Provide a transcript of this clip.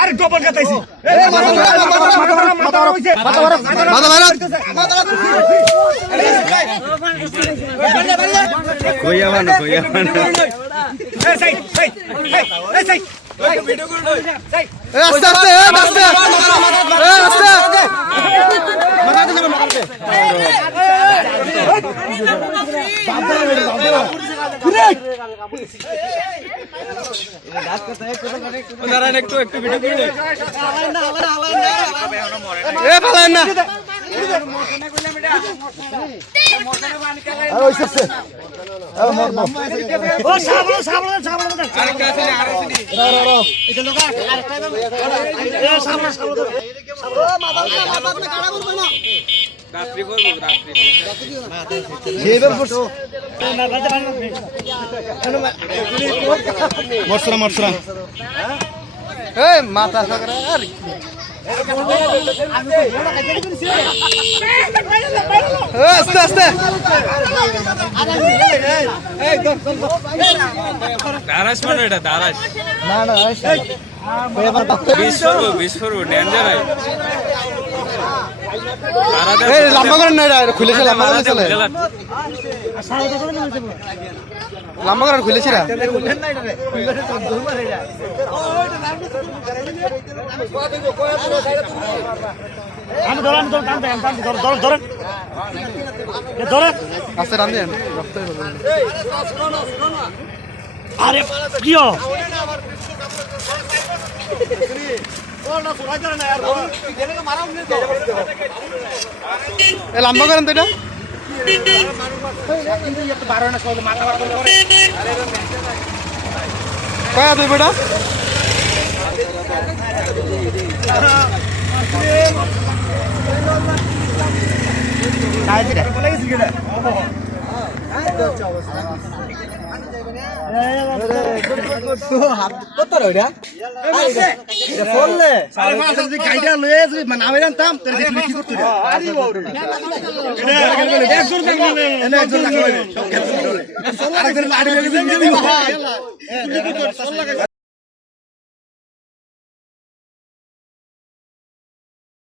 আরে ডবল কাটাইছি কইয়া বানো আস্তে আস্তে আস্তে আস্তে একটু ভিডিও করে ফেলেন না মরসরা মাথা আস্তে আস্তে দারাস মানে এটা দারাস না না বিস্ফোর ডেঞ্জার হয় লম্বা করেন না এটা খুলেছে লম্বা করে চলে লম্বা করে খুলেছি না আমি ধরেন ধরেন ধরেন আস্তে রান দেন আরে কি লম্বা করেন তো এটা কয়া তুই বেটা